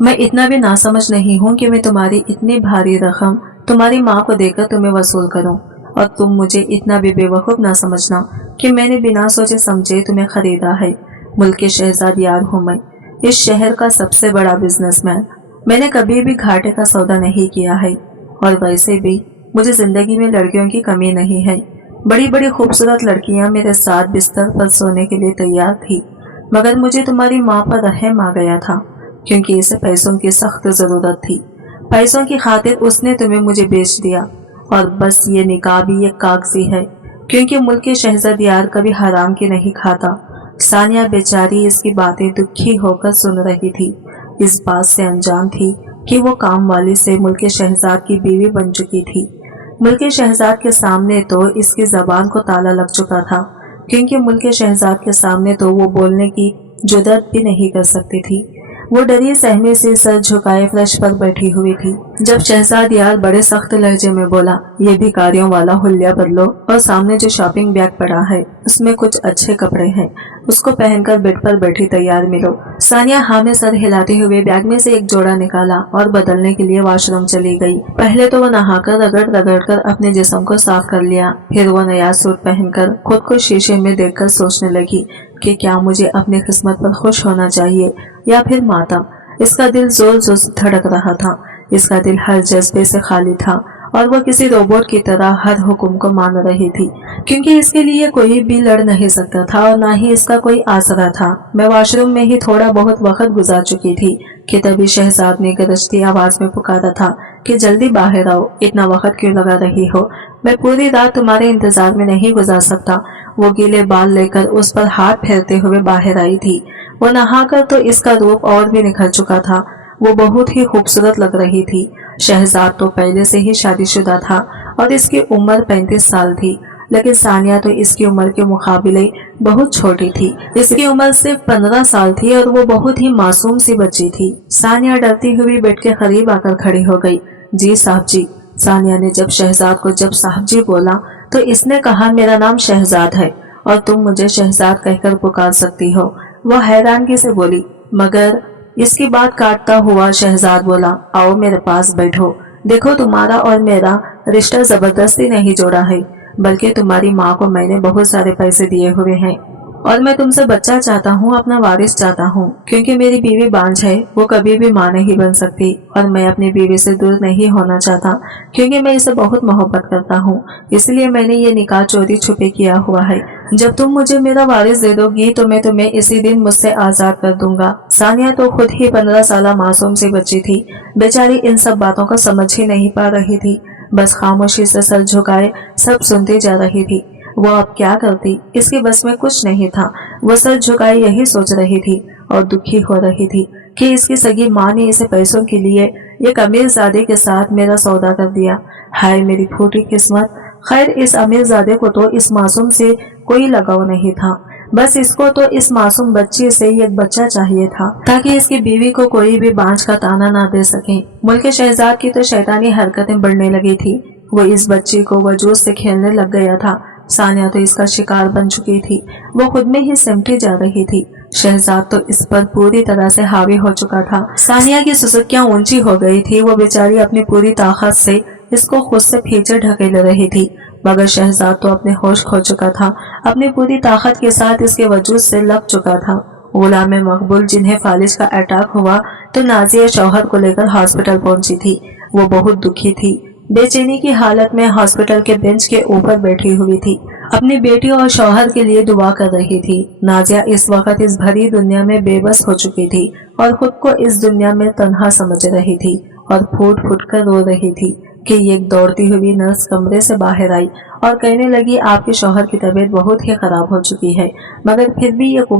मैं इतना भी नासमझ नहीं हूँ कि मैं तुम्हारी इतनी भारी रकम तुम्हारी माँ को देकर तुम्हें वसूल करूँ, और तुम मुझे इतना भी बेवकूफ़ ना समझना कि मैंने बिना सोचे समझे तुम्हें खरीदा है। मुल्क के शहजाद यार हूँ मैं, इस शहर का सबसे बड़ा बिजनेसमैन। मैंने कभी भी घाटे का सौदा नहीं किया है, और वैसे भी मुझे जिंदगी में लड़कियों की कमी नहीं है। बड़ी बड़ी खूबसूरत लड़कियां मेरे साथ बिस्तर पर सोने के लिए तैयार थी, मगर मुझे तुम्हारी माँ पर रहम आ गया था, क्योंकि इसे पैसों की सख्त जरूरत थी। पैसों की खातिर उसने तुम्हें मुझे बेच दिया, और बस ये निकाह भी एक कागजी है, क्योंकि मुल्क के शहजाद यार कभी हराम की नहीं खाता। सानिया बेचारी इसकी बातें दुखी होकर सुन रही थी। इस बात से अनजान थी कि वो काम वाली से मुल्क के शहजाद की बीवी बन चुकी थी। मुल्क के शहजाद के सामने तो इसकी जबान को ताला लग चुका था, क्योंकि मुल्क के शहजाद के सामने तो वो बोलने की जुर्रत भी नहीं कर सकती थी। वो डरी सहमे से सर झुकाए फर्श पर बैठी हुई थी। जब शहजाद यार बड़े सख्त लहजे में बोला, ये भिखारियों वाला हुलिया बदलो, और सामने जो शॉपिंग बैग पड़ा है उसमें कुछ अच्छे कपड़े हैं, उसको पहनकर बेड पर बैठी तैयार मिलो। सानिया हाँ में सर हिलाते हुए बैग में से एक जोड़ा निकाला और बदलने के लिए वॉशरूम चली गई। पहले तो वो नहाकर रगड़ रगड़ कर अपने जिस्म को साफ कर लिया, फिर वो नया सूट पहनकर खुद को शीशे में देखकर सोचने लगी कि क्या मुझे अपनी किस्मत पर खुश होना चाहिए या फिर मातम। इसका दिल जोर जोर से धड़क रहा था, इसका दिल हर जज्बे से खाली था, और वो किसी रोबोट की तरह हर हुक्म को मान रही थी, क्योंकि इसके लिए कोई भी लड़ नहीं सकता था और ना ही इसका कोई आसरा था। मैं वॉशरूम में ही थोड़ा बहुत वक्त गुजार चुकी थी कि तभी शहजाद ने गरजती आवाज में पुकारा था कि जल्दी बाहर आओ, इतना वक्त क्यों लगा रही हो, मैं पूरी रात तुम्हारे इंतजार में नहीं गुजार सकता। वो गीले बाल लेकर उस पर हाथ फेरते हुए बाहर आई थी। वो नहाकर तो इसका रूप और भी निखर चुका था, वो बहुत ही खूबसूरत लग रही थी। शहजाद तो पहले से ही शादीशुदा था और इसकी उम्र 35 साल थी, लेकिन सानिया तो इसकी उम्र के मुकाबले बहुत छोटी थी। इसकी उम्र सिर्फ 15 साल थी और वो बहुत ही मासूम सी बच्ची थी। सानिया डरती हुई बेड के करीब आकर खड़ी हो गई। जी साहब जी। सानिया ने जब शहजाद को जब साहब जी बोला तो इसने कहा, मेरा नाम शहजाद है और तुम मुझे शहजाद कहकर पुकार सकती हो। वह हैरानगी से बोली, मगर इसकी बात काटता हुआ शहजाद बोला, आओ मेरे पास बैठो। देखो, तुम्हारा और मेरा रिश्ता जबरदस्ती नहीं जोड़ा है, बल्कि तुम्हारी माँ को मैंने बहुत सारे पैसे दिए हुए हैं और मैं तुमसे बच्चा चाहता हूँ, अपना वारिस चाहता हूँ, क्योंकि मेरी बीवी बांझ है, वो कभी भी माँ नहीं बन सकती और मैं अपनी बीवी से दूर नहीं होना चाहता, क्योंकि मैं इसे बहुत मोहब्बत करता हूँ। इसलिए मैंने ये निकाह चोरी छुपे किया हुआ है। जब तुम मुझे मेरा वारिस दे दोगी तो मैं तुम्हें इसी दिन मुझसे आजाद कर दूंगा। सानिया तो खुद ही 15 साल मासूम सी बच्ची थी, बेचारी इन सब बातों को समझ ही नहीं पा रही थी, बस खामोशी से सर झुकाए सब सुनती जा रही थी। वो अब क्या करती, इसके बस में कुछ नहीं था। वो सर झुकाए यही सोच रही थी और दुखी हो रही थी कि इसकी सगी माँ ने इसे पैसों के लिए एक अमीरजादे के साथ मेरा सौदा कर दिया। हाय मेरी फूटी किस्मत। खैर, इस अमीरजादे को तो इस मासूम से कोई लगाव नहीं था, बस इसको तो इस मासूम बच्ची से एक बच्चा चाहिए था, ताकि इसकी बीवी को कोई भी बांझ का ताना ना दे सके। मुल्क के शहजाद की तो शैतानी हरकतें बढ़ने लगी थी। वो इस बच्ची को वजूद से खेलने लग गया था। सानिया तो इसका शिकार बन चुकी थी, वो खुद में ही सिमटी जा रही थी। शहजाद तो इस पर पूरी तरह से हावी हो चुका था। सानिया की सुसुकियां ऊंची हो गई थी, वो बेचारी अपनी पूरी ताकत से इसको खुद से पीछे ढकेल रही थी, मगर शहजाद तो अपने होश खो चुका था, अपनी पूरी ताकत के साथ इसके वजूद से लग चुका था। गुलाम मकबूल जिन्हें फालिज का अटैक हुआ तो नाजिया शौहर को लेकर हॉस्पिटल पहुंची थी। वो बहुत दुखी थी, बेचैनी की हालत में हॉस्पिटल के बेंच के ऊपर बैठी हुई थी, अपनी बेटी और शौहर के लिए दुआ कर रही थी। नाजिया इस वक्त इस भरी दुनिया में बेबस हो चुकी थी और खुद को इस दुनिया में तन्हा समझ रही थी और फूट फूट कर रो रही थी कि एक दौड़ती हुई नर्स कमरे से बाहर आई और कहने लगी, आपके शौहर की तबीयत बहुत ही खराब हो चुकी है, मगर फिर भी एक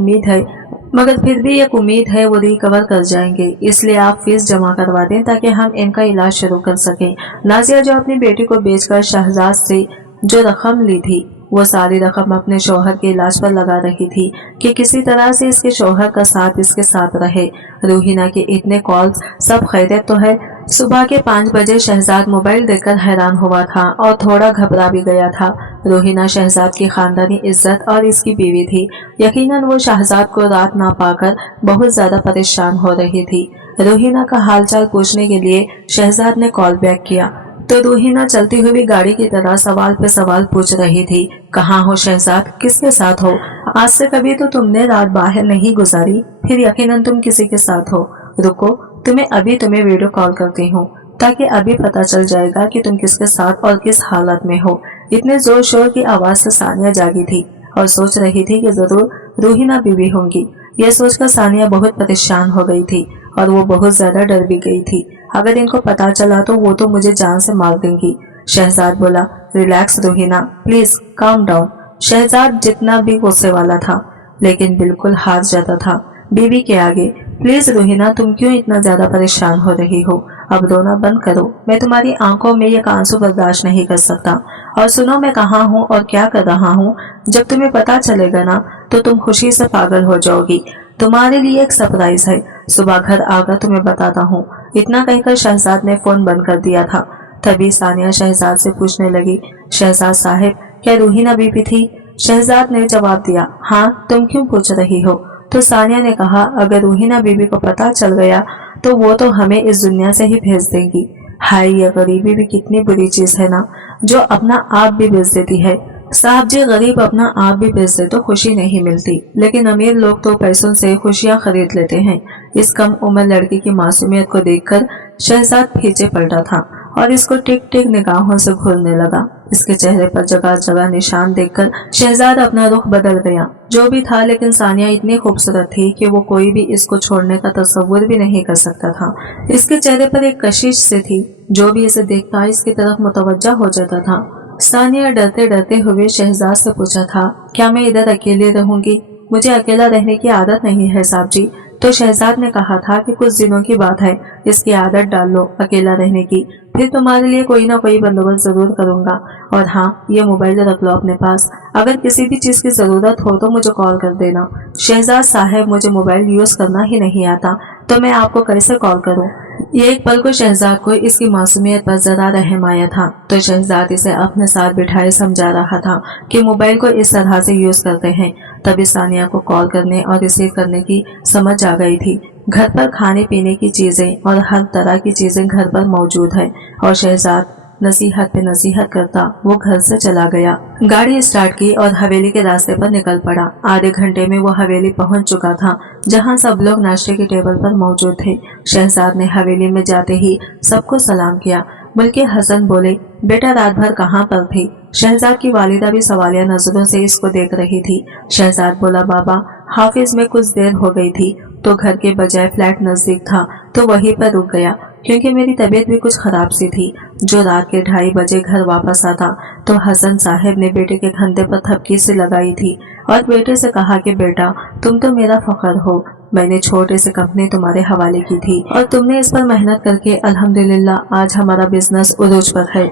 उम्मीद है वो रिकवर कर जाएंगे, इसलिए आप फीस जमा करवा दें ताकि हम इनका इलाज शुरू कर सकें। नाजिया जो अपनी बेटी को बेचकर शहजाद से जो रकम ली थी वो सारी रकम अपने शौहर के इलाज पर लगा रही थी कि किसी तरह से इसके शौहर का साथ इसके साथ रहे। रूहीना के इतने कॉल्स, सब खैरियत तो है। सुबह के 5 बजे शहजाद मोबाइल देखकर हैरान हुआ था और थोड़ा घबरा भी गया था। रूहीना शहजाद की खानदानी इज्जत और इसकी बीवी थी। यकीनन वो शहजाद को रात ना पाकर बहुत ज्यादा परेशान हो रही थी। रोहिना का हालचाल पूछने के लिए शहजाद ने कॉल बैक किया तो रोहिना चलती हुई गाड़ी की तरह सवाल पे सवाल पूछ रही थी। कहाँ हो शहजाद, किसके साथ हो? आज से कभी तो तुमने रात बाहर नहीं गुजारी, फिर यकीनन तुम किसी के साथ हो। रुको, तुम्हें वीडियो कॉल करती हूँ, ताकि अभी पता चल जाएगा कि तुम किसके साथ और किस हालत में हो। इतने जोर शोर की आवाज से सानिया जागी थी और सोच रही थी कि जरूर रूहिना बीवी होंगी। यह सोचकर सानिया बहुत परेशान हो गई थी और वो बहुत ज्यादा डर भी गई थी। अगर इनको पता चला तो वो तो मुझे जान से मार देंगी। शहजाद बोला, relax Ruhina, please calm down. Shahzad जितना भी गुस्से वाला था लेकिन बिल्कुल हार जाता था बीवी के आगे। प्लीज रूहिना, तुम क्यों इतना ज्यादा परेशान हो रही हो? अब रोना बंद करो, मैं तुम्हारी आंखों में ये आंसू बर्दाश्त नहीं कर सकता। और सुनो, मैं कहाँ हूँ और क्या कर रहा हूँ। जब तुम्हें पता चलेगा ना तो तुम खुशी से पागल हो जाओगी। तुम्हारे लिए एक सरप्राइज है, सुबह घर आकर तुम्हें बताता हूँ। इतना कहकर शहजाद ने फोन बंद कर दिया था। तभी सानिया शहजाद से पूछने लगी, शहजाद साहब, क्या रूहिना बीवी थी? शहजाद ने जवाब दिया, हाँ, तुम क्यों पूछ रही हो? तो सानिया ने कहा, अगर रूहिना बीबी को पता चल गया तो वो तो हमें इस दुनिया से ही भेज देगी। हाय, ये गरीबी भी कितनी बुरी चीज है ना, जो अपना आप भी बेच देती है। साहब जी, गरीब अपना आप भी बेच दे तो खुशी नहीं मिलती, लेकिन अमीर लोग तो पैसों से खुशियां खरीद लेते हैं। इस कम उम्र लड़की की मासूमियत को देखकर शहजाद पीछे पलटा था और इसको टिक टिक निगाहों से घूरने लगा। इसके चेहरे पर जगह जगह निशान देखकर शहजाद अपना रुख बदल गया। जो भी था, लेकिन सानिया इतनी खूबसूरत थी कि वो कोई भी इसको छोड़ने का तस्वुर भी नहीं कर सकता था। इसके चेहरे पर एक कशिश से थी, जो भी इसे देखता इसकी तरफ मुतवज्जा हो जाता था। सानिया डरते डरते हुए शहजाद से पूछा था, क्या मैं इधर अकेले रहूंगी? मुझे अकेला रहने की आदत नहीं है साहब जी। तो शहजाद ने कहा था कि कुछ दिनों की बात है, इसकी आदत डाल लो अकेला रहने की, फिर तुम्हारे लिए कोई ना कोई बंदोबस्त जरूर करूंगा। और हाँ, ये मोबाइल रख लो अपने पास, अगर किसी भी चीज की जरूरत हो तो मुझे कॉल कर देना। शहजाद साहब, मुझे मोबाइल यूज करना ही नहीं आता, तो मैं आपको कैसे कॉल करूं? ये एक पल को शहजाद को इसकी मासूमियत पर जरा रहम आया था, तो शहजाद इसे अपने साथ बिठाए समझा रहा था कि मोबाइल को इस तरह से यूज करते हैं। तभी सानिया को कॉल करने और रिसीव करने की समझ आ गई थी। घर पर खाने पीने की चीजें और हर तरह की चीजें घर पर मौजूद है और शहजाद नसीहत पे नसीहत करता वो घर से चला गया। गाड़ी स्टार्ट की और हवेली के रास्ते पर निकल पड़ा। आधे घंटे में वो हवेली पहुंच चुका था, जहां सब लोग नाश्ते के टेबल पर मौजूद थे। शहजाद ने हवेली में जाते ही सबको सलाम किया। बल्कि हसन बोले, बेटा रात भर कहाँ पर थी? शहजाद की वालिदा भी सवालिया नजरों से इसको देख रही थी। शहजाद बोला, बाबा, हाफिज में कुछ देर हो गई थी तो घर के बजाय फ्लैट नजदीक था तो वहीं पर रुक गया, क्योंकि मेरी तबीयत भी कुछ खराब सी थी। जो रात के 2:30 बजे घर वापस आता तो हसन साहब ने बेटे के कंधे पर थपकी से लगाई थी और बेटे से कहा कि बेटा, तुम तो मेरा फख्र हो। मैंने छोटे से कंपनी तुम्हारे हवाले की थी और तुमने इस पर मेहनत करके अल्हम्दुलिल्लाह आज हमारा बिजनेस उरूज पर है।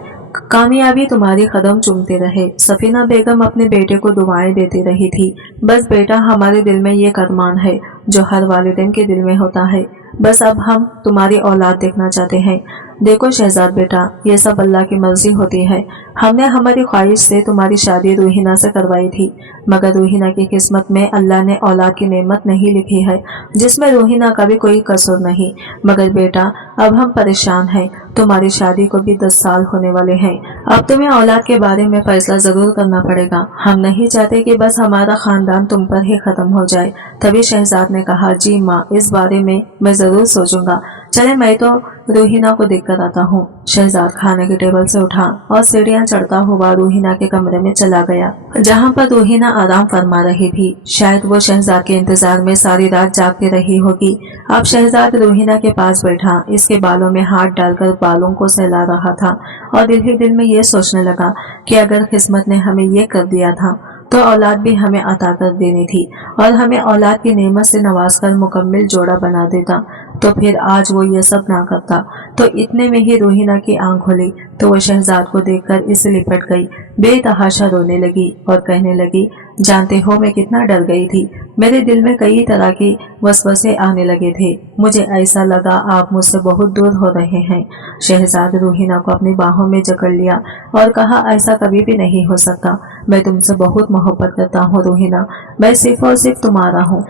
कामयाबी तुम्हारी कदम चूमते रहे। सफीना बेगम अपने बेटे को दुआएं देती रही थी। बस बेटा, हमारे दिल में ये अरमान है जो हर वालिदैन के दिल में होता है। बस अब हम तुम्हारी औलाद देखना चाहते हैं। देखो शहजाद बेटा, ये सब अल्लाह की मर्जी होती है। हमने हमारी ख्वाहिश से तुम्हारी शादी रूहिना से करवाई थी, मगर रूहिना की किस्मत में अल्लाह ने औलाद की नेमत नहीं लिखी है, जिसमें रूहिना का भी कोई कसूर नहीं। मगर बेटा, अब हम परेशान हैं। तुम्हारी शादी को भी 10 साल होने वाले हैं। अब तुम्हें औलाद के बारे में फैसला जरूर करना पड़ेगा। हम नहीं चाहते कि बस हमारा खानदान तुम पर ही खत्म हो जाए। तभी शहजाद ने कहा, जी माँ, इस बारे में मैं जरूर सोचूंगा। चले, मैं तो रूहिना को देखकर आता हूँ। शहजाद खाने के टेबल से उठा और सीढ़ियाँ चढ़ता हुआ रूहिना के कमरे में चला गया, जहाँ पर रूहिना आराम फरमा रही थी। शायद वो शहजाद के इंतजार में सारी रात जागती रही होगी। अब शहजाद रूहिना के पास बैठा, इसके बालों में हाथ डालकर बालों को सहला रहा था और दिल ही दिल में ये सोचने लगा कि अगर किस्मत ने हमें ये कर दिया था तो औलाद भी हमें अता कर देनी थी और हमें औलाद की नेमत से नवाजकर मुकम्मिल जोड़ा बना देता, तो फिर आज वो ये सब ना करता। तो इतने में ही रूहिना की आंख खुली तो वो शहजाद को देखकर इसे लिपट गई, बेतहाशा रोने लगी और कहने लगी, जानते हो मैं कितना डर गई थी। मेरे दिल में कई तरह की वसवसे आने लगे थे। मुझे ऐसा लगा आप मुझसे बहुत दूर हो रहे हैं। शहजाद रूहिना को अपनी बाहों में जकड़ लिया और कहा, ऐसा कभी भी नहीं हो सकता। मैं तुमसे बहुत मोहब्बत करता हूँ रूहिना, मैं सिर्फ और सिर्फ तुम्हारा हूँ।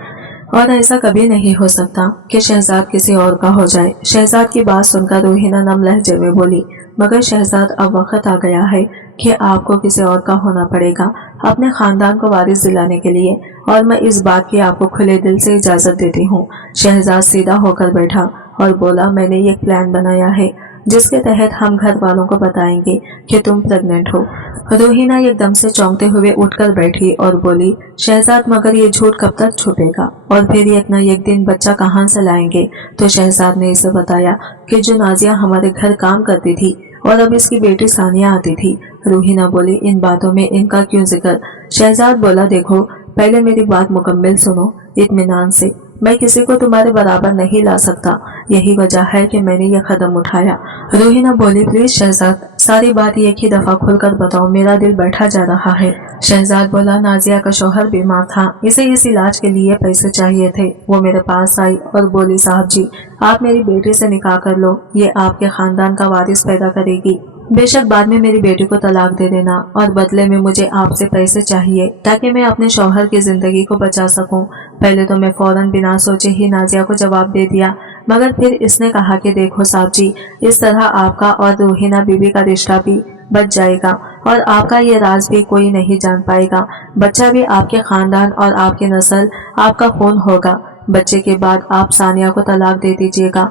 और ऐसा कभी नहीं हो सकता कि शहजाद किसी और का हो जाए। शहजाद की बात सुनकर रूहीना नम लहजे में बोली, मगर शहजाद अब वक्त आ गया है कि आपको किसी और का होना पड़ेगा अपने खानदान को वारिस दिलाने के लिए, और मैं इस बात की आपको खुले दिल से इजाजत देती हूँ। शहजाद सीधा होकर बैठा और बोला, मैंने ये प्लान बनाया है जिसके तहत हम घर वालों को बताएंगे कि तुम प्रेग्नेंट हो। रूहीना एकदम से चौंकते हुए उठकर बैठी और बोली, शहजाद मगर ये झूठ कब तक छुपेगा, और फिर एक न एक दिन बच्चा कहाँ से लाएंगे। तो शहजाद ने इसे बताया कि जो नाजिया हमारे घर काम करती थी और अब इसकी बेटी सानिया आती थी। रूहीना बोली, इन बातों में इनका क्यों जिक्र। शहजाद बोला, देखो पहले मेरी बात मुकम्मल सुनो इत्मीनान से। मैं किसी को तुम्हारे बराबर नहीं ला सकता, यही वजह है कि मैंने यह कदम उठाया। रूहीना बोली, प्लीज शहजाद सारी बात एक ही दफा खुलकर बताओ, मेरा दिल बैठा जा रहा है। शहजाद बोला, नाजिया का शौहर बीमार था, इसे इस इलाज के लिए पैसे चाहिए थे। वो मेरे पास आई और बोली, साहब जी आप मेरी बेटी से निकाह कर लो, ये आपके खानदान का वारिस पैदा करेगी। बेशक बाद में मेरी बेटी को तलाक दे देना, और बदले में मुझे आपसे पैसे चाहिए ताकि मैं अपने शौहर की जिंदगी को बचा सकूं। पहले तो मैं फौरन बिना सोचे ही नाजिया को जवाब दे दिया, मगर फिर इसने कहा कि देखो साहब जी, इस तरह आपका और रूहीना बीबी का रिश्ता भी बच जाएगा और आपका ये राज भी कोई नहीं जान पाएगा। बच्चा भी आपके खानदान और आपकी नस्ल आपका खून होगा। बच्चे के बाद आप सानिया को तलाक दे दीजिएगा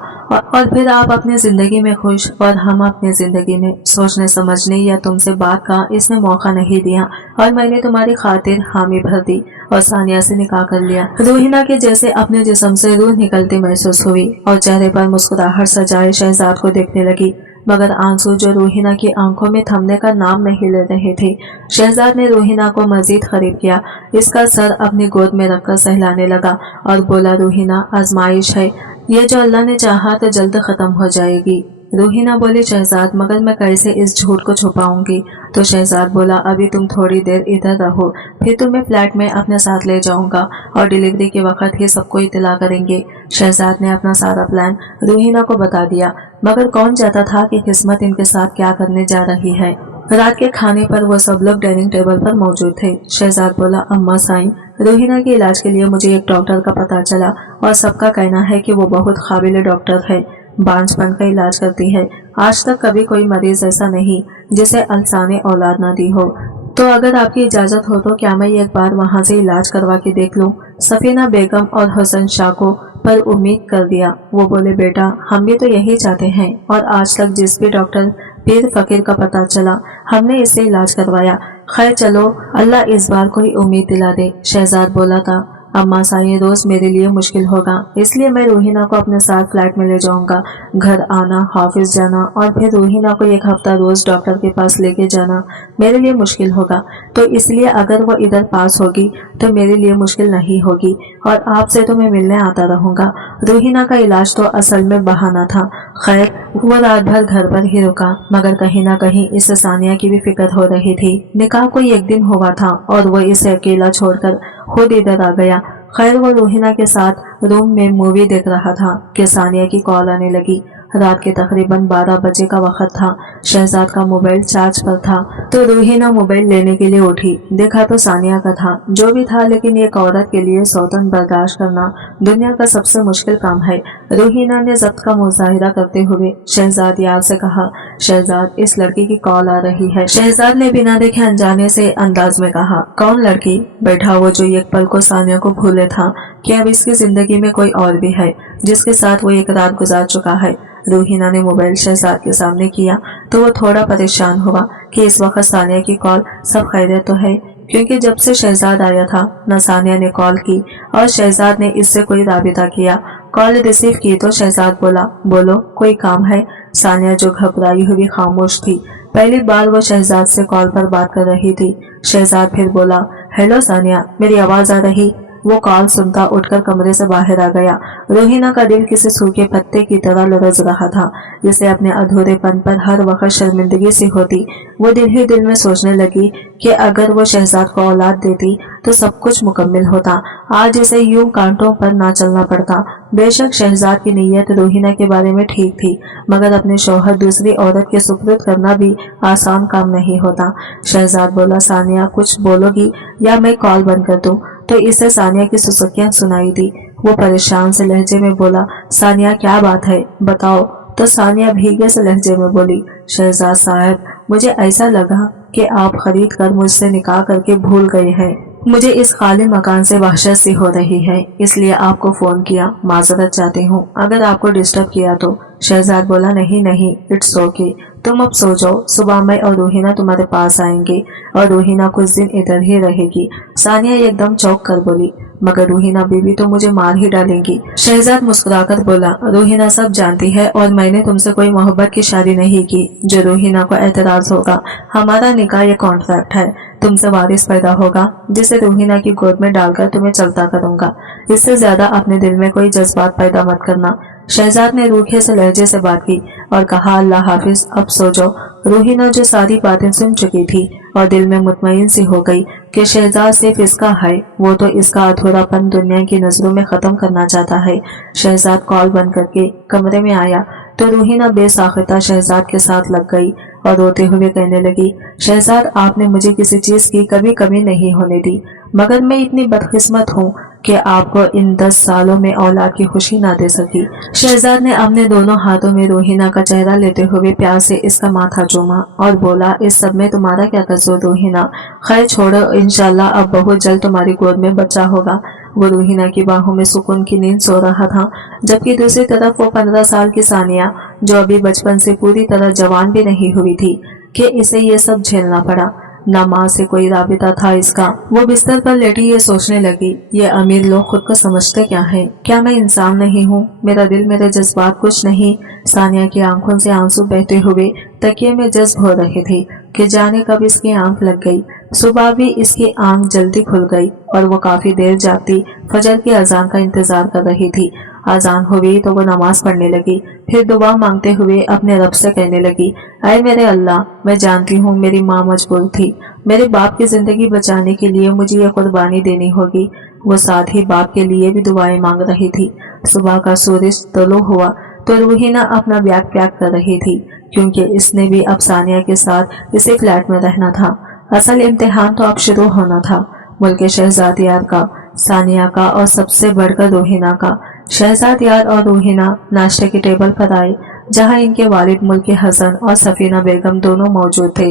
और फिर आप अपनी जिंदगी में खुश और हम अपनी जिंदगी में। सोचने समझने या तुमसे बात का इसने मौका नहीं दिया और मैंने तुम्हारी खातिर हामी भर दी और सानिया से निकाह कर लिया। रूहीना के जैसे अपने जिस्म से रूह निकलती महसूस हुई और चेहरे पर मुस्कुराहट सजाए शहजाद को देखने लगी, मगर आंसू जो रूहीना की आंखों में थमने का नाम नहीं ले रहे थे। शहजाद ने रूहीना को मजीद करीब किया, इसका सर अपनी गोद में रखकर सहलाने लगा और बोला, रूहीना आजमाइश है, ये जो अल्लाह ने चाहा तो जल्द खत्म हो जाएगी। रूहीना बोली, शहजाद मगर मैं कैसे इस झूठ को छुपाऊंगी। तो शहजाद बोला, अभी तुम थोड़ी देर इधर रहो, फिर तुम्हें फ्लैट में अपने साथ ले जाऊंगा और डिलीवरी के वक्त ही सबको इत्तला करेंगे। शहजाद ने अपना सारा प्लान रूहीना को बता दिया, मगर कौन जानता था कि किस्मत इनके साथ क्या करने जा रही है। रात के खाने पर वो सब लोग डाइनिंग टेबल पर मौजूद थे। शहजाद बोला, अम्मा साईं, रूहीना के इलाज के लिए मुझे एक डॉक्टर का पता चला और सबका कहना है कि वो बहुत काबिल डॉक्टर है, बांझपन का इलाज करती है। आज तक कभी कोई मरीज ऐसा नहीं जिसे अल्साने औलाद ना दी हो। तो अगर आपकी इजाजत हो तो क्या मैं एक बार वहाँ से इलाज करवा के देख लूँ। सफीना बेगम और हसन शाह को पर उम्मीद कर दिया। वो बोले, बेटा हम भी तो यही चाहते हैं और आज तक जिस भी डॉक्टर पीर फकीर का पता चला हमने इससे इलाज करवाया। खैर चलो अल्लाह इस बार कोई उम्मीद दिला दे। शहजाद बोला था, अम्मा साईं रोज मेरे लिए मुश्किल होगा, इसलिए मैं रूहीना को अपने साथ फ्लैट में ले जाऊंगा। घर आना, ऑफिस जाना और फिर रूहीना को एक हफ्ता रोज डॉक्टर के पास लेके जाना मेरे लिए मुश्किल होगा, तो इसलिए अगर वो इधर पास होगी तो मेरे लिए मुश्किल नहीं होगी और आपसे तो मैं मिलने आता रहूंगा। रूहीना का इलाज तो असल में बहाना था। खैर वो रात भर घर पर ही रुका, मगर कहीं ना कहीं इससे सानिया की भी फिक्र हो रही थी। निकाह को एक दिन हुआ था और वो इसे अकेला छोड़कर खुद इधर आ गया। खैर वो रूहीना के साथ रूम में मूवी देख रहा था कि सानिया की कॉल आने लगी। रात के तकरीबन 12 बजे का वक्त था। शहजाद का मोबाइल चार्ज पर था तो रूहीना मोबाइल लेने के लिए उठी। देखा तो सानिया का था। जो भी था, लेकिन एक औरत के लिए सौतन बर्दाश्त करना दुनिया का सबसे मुश्किल काम है। रूहीना ने जब्त का मुजाहिरा करते हुए शहजाद यार से कहा, शहजाद इस लड़की की कॉल आ रही है। शहजाद ने बिना देखे अनजाने से अंदाज में कहा, कौन लड़की? बैठा वो जो एक पल को सानिया को भूले था कि अब इसकी जिंदगी में कोई और भी है जिसके साथ वो एक रात गुजार चुका है। रूहीना ने मोबाइल शहजाद के सामने किया तो वो थोड़ा परेशान हुआ कि इस वक्त सानिया की कॉल सब खैरियत तो है, क्योंकि जब से शहजाद आया था न सानिया ने कॉल की और शहजाद ने इससे कोई राबिता किया। कॉल रिसीव की तो शहजाद बोला, बोलो कोई काम है? सानिया जो घबराई हुई खामोश थी। पहली बार वो शहजाद से कॉल पर बात कर रही थी। शहजाद फिर बोला, हेलो सानिया, मेरी आवाज आ रही? वो कॉल सुनता उठकर कमरे से बाहर आ गया। रूहीना का दिल किसी सूखे पत्ते की तरह लरज रहा था, जिसे अपने अधूरेपन पर हर वक्त शर्मिंदगी सी होती। वो दिल ही दिल में सोचने लगी कि अगर वो शहजाद को औलाद देती तो सब कुछ मुकम्मल होता। आज इसे यूं कांटों पर ना चलना पड़ता। बेशक शहजाद की नीयत रूहीना के बारे में ठीक थी, मगर अपने शौहर दूसरी औरत के सुपुर्द करना भी आसान काम नहीं होता। शहजाद बोला, सानिया कुछ बोलोगी या मैं कॉल बंद कर दूं? तो इसे सानिया की सुसुकियां सुनाई दी। वो परेशान से लहजे में बोला, सानिया क्या बात है, बताओ। तो सानिया भीगे से लहजे में बोली, शहजाद साहब, मुझे ऐसा लगा कि आप खरीद कर मुझसे निकाह करके भूल गए हैं। मुझे इस खाली मकान से वहशत सी हो रही है, इसलिए आपको फोन किया। माजरत चाहती हूँ अगर आपको डिस्टर्ब किया तो। शहजाद बोला, नहीं नहीं, इट्स ओके, तुम अब सो जाओ, सुबह मैं और रूहीना तुम्हारे पास आएंगे और रूहीना कुछ दिन इधर ही रहेगी। सानिया एकदम चौंक कर बोली, मगर रूहीना बीबी तो मुझे मार ही डालेंगी। शहजाद मुस्कुराकर बोला, रूहीना सब जानती है और मैंने तुमसे कोई मोहब्बत की शादी नहीं की जो रूहीना को एतराज होगा। हमारा निकाह ये कॉन्ट्रैक्ट है, तुमसे वारिस पैदा होगा जिसे रूहीना की गोद में डालकर तुम्हें चलता करूंगा। इससे ज्यादा अपने दिल में कोई जज्बात पैदा मत करना। शहजाद ने रूखे से लहजे से बात की और कहा, अल्लाह हाफिज, अब सो जाओ। रूहीना जो सारी बातें सुन चुकी थी और दिल में मुतमईन सी हो गई कि शहजाद सिर्फ इसका है, वो तो इसका अधूरापन दुनिया की नजरों में खत्म करना चाहता है। शहजाद कॉल बंद करके कमरे में आया तो रूहीना बेसाख्ता शहजाद के साथ लग गई और रोते हुए कहने लगी, शहजाद, आपने मुझे किसी चीज की कभी कमी नहीं होने दी, मगर मैं इतनी बदकिस्मत हूँ कि आपको इन 10 सालों में औलाद की खुशी ना दे सकी। शहजाद ने अपने दोनों हाथों में रूहीना का चेहरा लेते हुए प्यार से इसका माथा चूमा और बोला, इस सब में तुम्हारा क्या कसूर रूहीना? खैर छोड़ो, इंशाल्लाह अब बहुत जल्द तुम्हारी गोद में बच्चा होगा। वो रूहीना की बाहों में सुकून की नींद सो रहा था, जबकि दूसरी तरफ वो 15 साल की सानिया, जो अभी बचपन से पूरी तरह जवान भी नहीं हुई थी, कि इसे ये सब झेलना पड़ा। न माँ से कोई राबिता था इसका। वो बिस्तर पर लेटी ये सोचने लगी, ये अमीर लोग खुद को समझते क्या है? क्या मैं इंसान नहीं हूँ? मेरा दिल, मेरे जज्बात कुछ नहीं? सानिया की आंखों से आंसू बहते हुए तकिए में जज्ब हो रहे थे कि जाने कब इसकी आंख लग गई। सुबह भी इसकी आंख जल्दी खुल गई और वो काफी देर जागती फजर की अजान का इंतजार कर रही थी। अजान हुई तो वो नमाज पढ़ने लगी, फिर दुआ मांगते हुए अपने रब से कहने लगी, ऐ मेरे अल्लाह, मैं जानती हूँ मेरी माँ मजबूर थी, मेरे बाप की जिंदगी बचाने के लिए मुझे ये कुर्बानी देनी होगी। वो साथ ही बाप के लिए भी दुआएं मांग रही थी। सुबह का सूरज तुलू हुआ तो रूहीना अपना बैग पैक कर रही थी, क्योंकि इसने भी अब सानिया के साथ इसी फ्लैट में रहना था। असल इम्तिहान तो अब शुरू होना था, मुल्क शहजाद यार का, सानिया का और सबसे बढ़कर रूहीना का। शहजाद यार और रूहीना नाश्ते के टेबल पर आए, जहां इनके वालिद मुल्क हसन और सफीना बेगम दोनों मौजूद थे।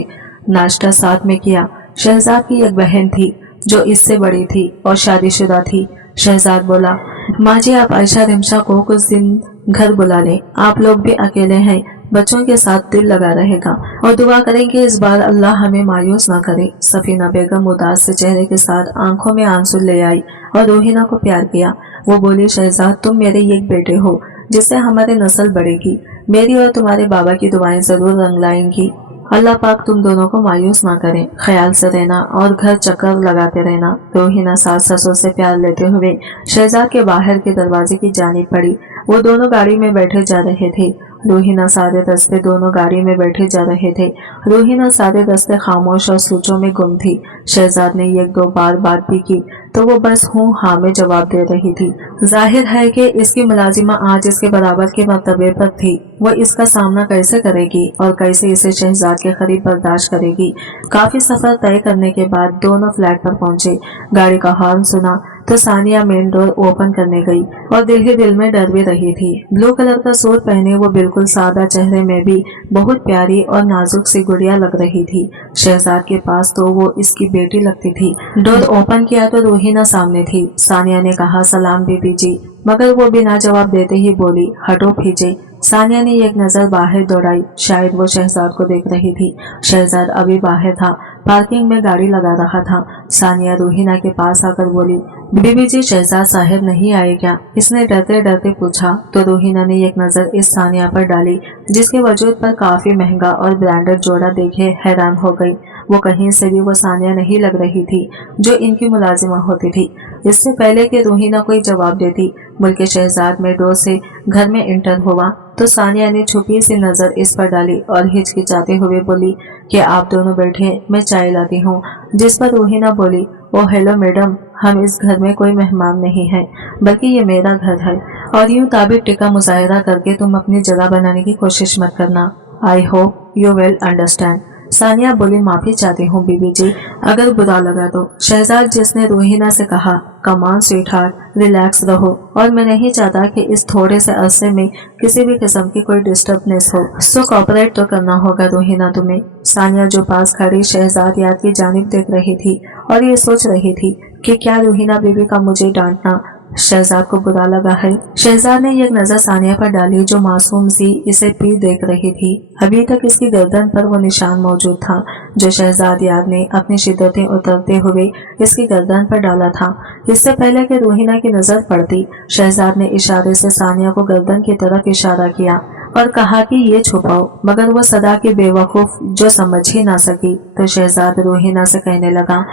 नाश्ता साथ में किया। शहजाद की एक बहन थी जो इससे बड़ी थी और शादीशुदा थी। शहजाद बोला, माँ जी, आप आयशा रिमशा को कुछ दिन घर बुला लें, आप लोग भी अकेले हैं, बच्चों के साथ दिल लगा रहेगा और दुआ करें कि इस बार अल्लाह हमें मायूस ना करे। सफीना बेगम उदास से चेहरे के साथ आंखों में आंसू ले आई और रूहीना को प्यार किया। वो बोली, शहजाद, तुम मेरे एक बेटे हो जिससे हमारी नस्ल बढ़ेगी। मेरी और तुम्हारे बाबा की दुआएं जरूर रंग लाएंगी। अल्लाह पाक तुम दोनों को मायूस ना करे। ख्याल से रहना और घर चक्कर लगाते रहना। रूहीना सास ससुर से प्यार लेते हुए शहजाद के बाहर के दरवाजे की जानिब पड़ी। वो दोनों गाड़ी में बैठे जा रहे थे। रूहीना सारे रास्ते दोनों गाड़ी में बैठे जा रहे थे। रूहीना सारे रास्ते खामोश और सोचों में गुम थी। शहजाद ने एक दो बार बात भी की तो वो बस हूँ हाँ में जवाब दे रही थी। जाहिर है कि इसकी मुलाजिमा आज इसके बराबर के मर्तबे पर थी। वो इसका सामना कैसे करेगी और कैसे इसे शहजाद के करीब बर्दाश्त करेगी। काफी सफर तय करने के बाद दोनों फ्लैट पर पहुंचे। गाड़ी का हॉर्न सुना तो सानिया मेन डोर ओपन करने गई और दिल ही दिल में डर भी रही थी। ब्लू कलर का सूट पहने वो बिल्कुल सादा, चेहरे में भी बहुत प्यारी और नाजुक सी गुड़िया लग रही थी। शहजाद के पास तो वो इसकी बेटी लगती थी। डोर ओपन किया तो रूहीना सामने थी। सानिया ने कहा, सलाम बीबी जी, मगर वो बिना जवाब देते ही बोली, हटो पीछे। सानिया ने एक नजर बाहर दौड़ाई, शायद वो शहजाद को देख रही थी। शहजाद अभी बाहर था, पार्किंग में गाड़ी लगा रहा था। सानिया रूहीना के पास आकर बोली, बीबी जी, शहजाद साहब नहीं आए क्या? इसने डरते डरते पूछा तो रूहीना ने एक नजर इस सानिया पर डाली, जिसके वजूद पर काफी महंगा और ब्रांडेड जोड़ा देखे हैरान हो गई। वो कहीं से भी वो सानिया नहीं लग रही थी जो इनकी मुलाजिमा होती थी। इससे पहले कि रूहीना कोई जवाब देती, मुल्क शहजाद में डोर से घर में इंटर हुआ तो सानिया ने छुपी सी नजर इस पर डाली और हिचकिचाते हुए बोली कि आप दोनों बैठे, मैं चाय लाती हूँ। जिस पर रूहीना बोली, ओ हेलो मैडम, हम इस घर में कोई मेहमान नहीं है, बल्कि ये मेरा घर है और यूं ताबिक टिका मुजाहिरा करके तुम अपनी जगह बनाने की कोशिश मत करना। I hope you will understand. Sania बोली, माफी चाहती हूँ बीबी जी, अगर बुरा लगा तो। शहजाद जिसने रूहीना से कहा, कमान स्वीटहार्ट, रिलैक्स रहो, और मैं नहीं चाहता कि इस थोड़े से अरसे में किसी भी किस्म की कोई डिस्टर्बनेस हो, सो कॉपरेट तो करना होगा रूहीना तुम्हें। सानिया जो पास खड़ी शहजाद याद की जानिब देख रही थी और ये सोच रही थी कि क्या रूहीना बीबी का मुझे डांटना शहजाद को बुरा लगा है। शहजाद ने एक नजर सानिया पर डाली जो मासूम सी इसे पी देख रही थी। अभी तक इसकी गर्दन पर वो निशान मौजूद था जो शहजाद याद ने अपनी शिद्दतें उतरते हुए इसकी गर्दन पर डाला था। इससे पहले कि रूहीना की नजर पड़ती, शहजाद ने इशारे से सानिया को गर्दन की तरफ इशारा किया और कहा कि ये छुपाओ, मगर वो सदा की बेवकूफ जो समझ ही ना सकी। तो शहजाद रूहीना से कहने लगा,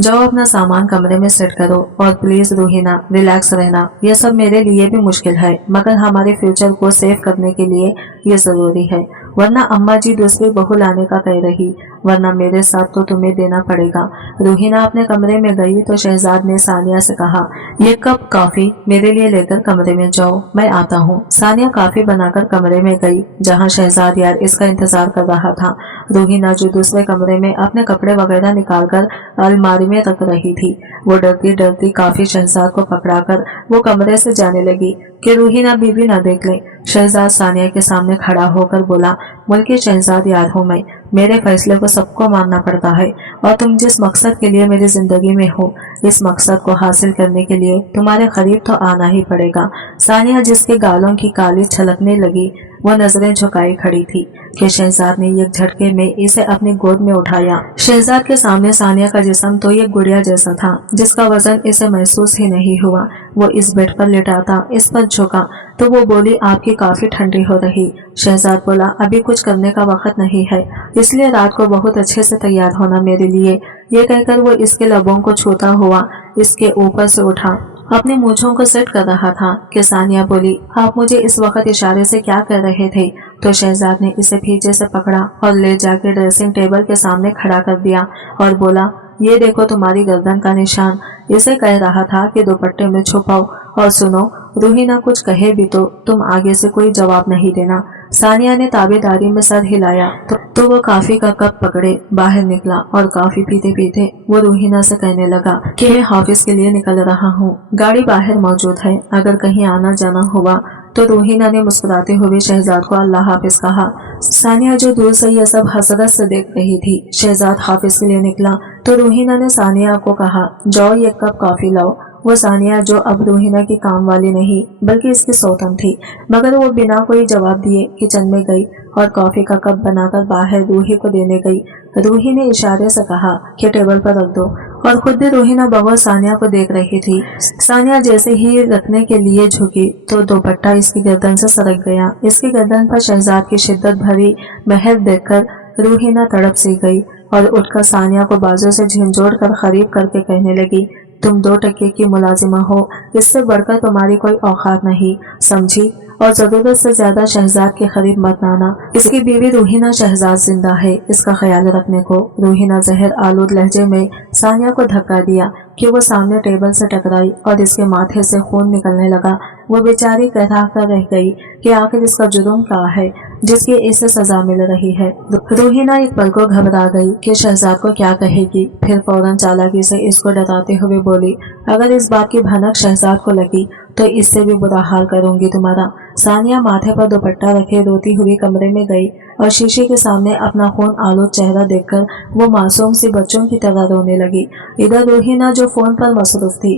जाओ अपना सामान कमरे में सेट करो और प्लीज रूहीना रिलैक्स रहना। यह सब मेरे लिए भी मुश्किल है, मगर हमारे फ्यूचर को सेव करने के लिए ये जरूरी है, वरना अम्मा जी दूसरी बहू लाने का कह रही, वरना मेरे साथ तो तुम्हें देना पड़ेगा। रूहीना अपने कमरे में गई तो शहजाद ने सानिया से कहा, ये कप कॉफी मेरे लिए लेकर कमरे में जाओ, मैं आता हूँ। सानिया कॉफी बनाकर कमरे में गई जहाँ शहजाद यार इसका इंतजार कर रहा था। रूहीना जो दूसरे कमरे में अपने कपड़े वगैरह निकालकर अलमारी में रख रही थी, वो डरती डरती काफी शहजाद को पकड़ाकर वो कमरे से जाने लगी कि रूहीना बीबी न देख ले। शहजाद सानिया के सामने खड़ा होकर बोला, मुल्की शहजाद यार हूँ मैं, मेरे फैसले को सबको मानना पड़ता है, और तुम जिस मकसद के लिए मेरी जिंदगी में हो, इस मकसद को हासिल करने के लिए तुम्हारे करीब तो आना ही पड़ेगा। सानिया जिसके गालों की काली छलकने लगी, वह नजरें झुकाई खड़ी थी कि शहजाद ने एक झटके में इसे अपनी गोद में उठाया। शहजाद के सामने सानिया का जिस्म तो एक गुड़िया जैसा था जिसका वजन इसे महसूस ही नहीं हुआ। वो इस बेड पर लेटा था, इस पर झुका तो वो बोली, आपकी काफी ठंडी हो रही। शहजाद बोला, अभी कुछ करने का वक्त नहीं है, इसलिए रात को बहुत अच्छे से तैयार होना मेरे लिए। ये कहकर वो इसके लबों को छूता हुआ इसके ऊपर से उठा, अपने मूंछों को सेट कर रहा था कि सानिया बोली, आप मुझे इस वक्त इशारे से क्या कर रहे थे? तो शहजाद ने इसे पीछे से पकड़ा और ले जाकर ड्रेसिंग टेबल के सामने खड़ा कर दिया और बोला, ये देखो तुम्हारी गर्दन का निशान। इसे कह रहा था कि दुपट्टे में छुपाओ, और सुनो रूहीना कुछ कहे भी तो तुम आगे से कोई जवाब नहीं देना। सानिया ने ताबेदारी में सर हिलाया तो वो कॉफी का कप पकड़े बाहर निकला और कॉफी पीते पीते वो रूहीना से कहने लगा कि मैं ऑफिस के लिए निकल रहा हूँ, गाड़ी बाहर मौजूद है, अगर कहीं आना जाना हुआ। तो रूहीना ने मुस्कुराते हुए शहजाद को अल्लाह हाफिज कहा। सानिया जो दूर से यह सब हसरत से देख रही थी। शहजाद ऑफिस के लिए निकला तो रूहीना ने सानिया को कहा, जाओ ये कप कॉफी लाओ। वो सानिया जो अब रूहीना की काम वाली नहीं बल्कि इसकी सौतन थी, मगर वो बिना कोई जवाब दिए किचन में गई और कॉफी का कप बनाकर बाहर रूही को देने गई। रूही ने इशारे से कहा कि टेबल पर रख दो, और खुद भी रूहीना बगौर सानिया को देख रही थी। सानिया जैसे ही रखने के लिए झुकी तो दुपट्टा इसकी गर्दन से सरक गया। इसकी गर्दन पर शहजाद की शिद्दत भरी मेहर देखकर रूहीना तड़प सी गई और उठकर सानिया को बाजू से झिंझोड़ कर करीब करके कहने लगी, तुम 2 टके की मुलाजिमा हो, इससे बढ़कर तुम्हारी कोई औकात नहीं, समझी? और जरूरत से ज्यादा शहजाद के करीब मत आना। इसकी बीवी रूहीना शहजाद जिंदा है, इसका ख्याल रखने को। रूहीना जहर आलूद लहजे में सानिया को धक्का दिया कि वो सामने टेबल से टकराई और इसके माथे से खून निकलने लगा। वो बेचारी कहता कर रह गई कि आखिर इसका जुर्म क्या है जिसकी इसे सजा मिल रही है। रूहीना एक पल को घबरा गई कि शहजाद को क्या कहेगी, फिर फौरन चालाकी से इसको डराते हुए बोली, अगर इस बात की भनक शहजाद को लगी तो इससे भी बुरा हाल करूंगी तुम्हारा। सानिया माथे पर दुपट्टा रखे रोती हुई कमरे में गई और शीशे के सामने अपना खून आलूद चेहरा देखकर वो मासूम सी बच्चों की तरह रोने लगी। इधर रूहीना जो फोन पर मसरूफ थी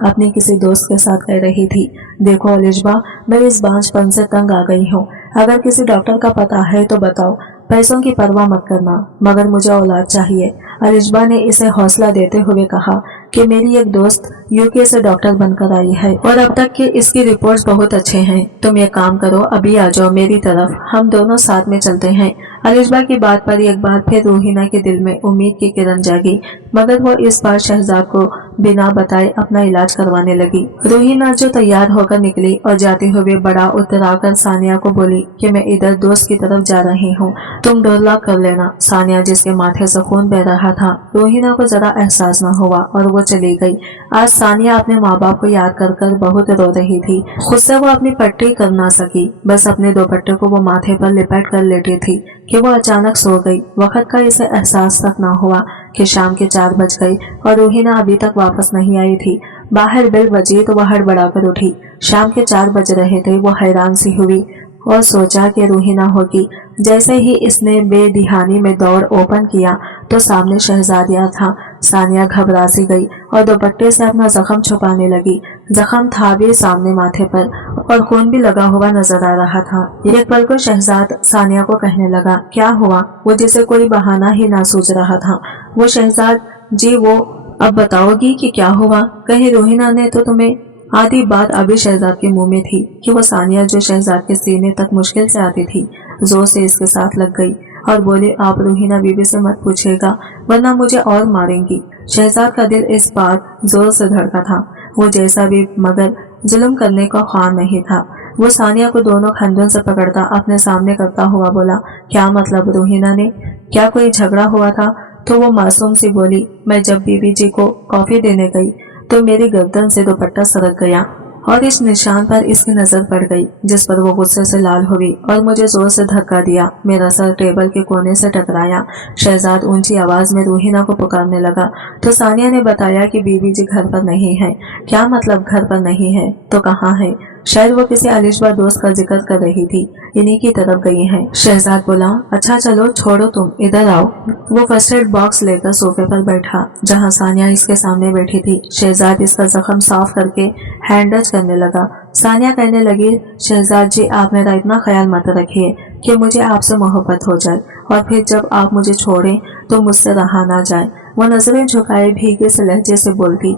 अपनी किसी दोस्त के साथ कह रही थी, देखो अलिशबा, मैं इस बांझपन से तंग आ गई हूँ, अगर किसी डॉक्टर का पता है तो बताओ, पैसों की परवाह मत करना, मगर मुझे औलाद चाहिए। अलिशबा ने इसे हौसला देते हुए कहा कि मेरी एक दोस्त यूके से डॉक्टर बनकर आई है और अब तक के इसकी रिपोर्ट्स बहुत अच्छे हैं। तुम एक काम करो, अभी आ जाओ मेरी तरफ, हम दोनों साथ में चलते हैं। अलिशबा की बात पर एक बार फिर रूहीना के दिल में उम्मीद की किरण जागी, मगर वो इस बार शहजाद को बिना बताए अपना इलाज करवाने लगी। रूहीना जो तैयार होकर निकली और जाते हुए बड़ा उतराकर सानिया को बोली कि मैं इधर दोस्त की तरफ जा रही हूँ, तुम डोर लॉक कर लेना। सानिया जिसके माथे से खून बह रहा था, रूहीना को जरा एहसास न हुआ और वो चली गई। आज सानिया अपने माँ बाप को याद कर कर बहुत रो रही थी। खुद से वो अपनी पट्टी कर ना सकी, बस अपने दोपट्टे को वो माथे पर लिपट कर लेटी थी कि वो अचानक सो गई। वक्त का इसे एहसास तक न हुआ कि शाम के 4 बज गई और रूहीना अभी तक वापस नहीं आई थी। बाहर बेल बजी तो वह हड़बड़ा कर उठी। शाम के 4 बज रहे थे। वो हैरान सी हुई और सोचा कि रूहीना होगी। जैसे ही इसने बेदिहानी में दौड़ ओपन किया तो सामने शहजादिया था। सानिया घबरा सी गई और दुपट्टे से अपना जख्म छुपाने लगी। जख्म था भी सामने माथे पर और खून भी लगा हुआ नजर आ रहा था। एक पल को शहजाद सानिया को कहने लगा, क्या हुआ? वो जिसे कोई बहाना ही ना सूझ रहा था। वो शहजाद जी, वो अब बताओगी कि क्या हुआ? कहीं रूहीना ने तो तुम्हें? आधी बात अभी शहजाद के मुंह में थी कि वो सानिया जो शहजाद के सीने तक मुश्किल से आती थी, जोर से इसके साथ लग गई और बोली, आप रूहीना बीबी से मत पूछेगा वरना मुझे और मारेंगी। शहजाद का दिल इस बार जोर से धड़का था। वो जैसा भी मगर जुल्म करने का ख्वाह नहीं था। वो सानिया को दोनों खंजरों से पकड़ता अपने सामने करता हुआ बोला, क्या मतलब रूहीना ने? क्या कोई झगड़ा हुआ था? तो वो मासूम सी बोली, मैं जब बीबी जी को कॉफी देने गई तो मेरी गर्दन से दुपट्टा सरक गया और इस निशान पर इसकी नजर पड़ गई, जिस पर वो गुस्से से लाल हुई और मुझे जोर से धक्का दिया। मेरा सर टेबल के कोने से टकराया। शहजाद ऊंची आवाज में रूहीना को पुकारने लगा तो सानिया ने बताया कि बीबी जी घर पर नहीं है। क्या मतलब घर पर नहीं है? तो कहाँ है? शायद वो किसी अलिशबा दोस्त का जिक्र कर रही थी, इन्हीं की तरफ गई हैं। शहजाद बोला, अच्छा चलो छोड़ो, तुम इधर आओ। वो फर्स्ट एड बॉक्स लेकर सोफे पर बैठा जहां सानिया इसके सामने बैठी थी। शहजाद इसका जख्म साफ करके हैंडज करने लगा। सानिया कहने लगी, शहजाद जी, आप मेरा इतना ख्याल मत रखिए कि मुझे आपसे मोहब्बत हो जाए और फिर जब आप मुझे छोड़ें तो मुझसे रहा ना जाए। वो नजरें झुकाए भीगे से लहजे से बोलती।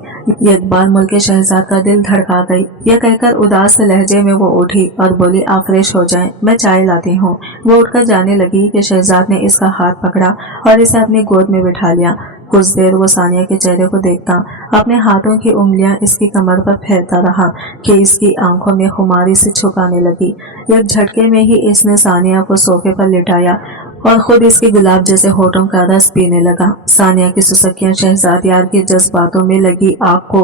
एक बार मुल्क शहजाद का दिल धड़का गई। यह कहकर उदास से लहजे में वो उठी और बोली, आप फ्रेश हो जाएं, मैं चाय लाती हूँ। वो उठकर जाने लगी कि शहजाद ने इसका हाथ पकड़ा और इसे अपनी गोद में बिठा लिया। कुछ देर वो सानिया के चेहरे को देखता, अपने हाथों की उंगलियां इसकी कमर पर फेरता रहा कि इसकी आंखों में खुमारी से छुपाने लगी। एक झटके में ही इसने सानिया को सोफे पर लिटाया और खुद इसके गुलाब जैसे होठों का रस पीने लगा। सानिया की सुसकियां शहजाद यार के जज्बातों में लगी आग को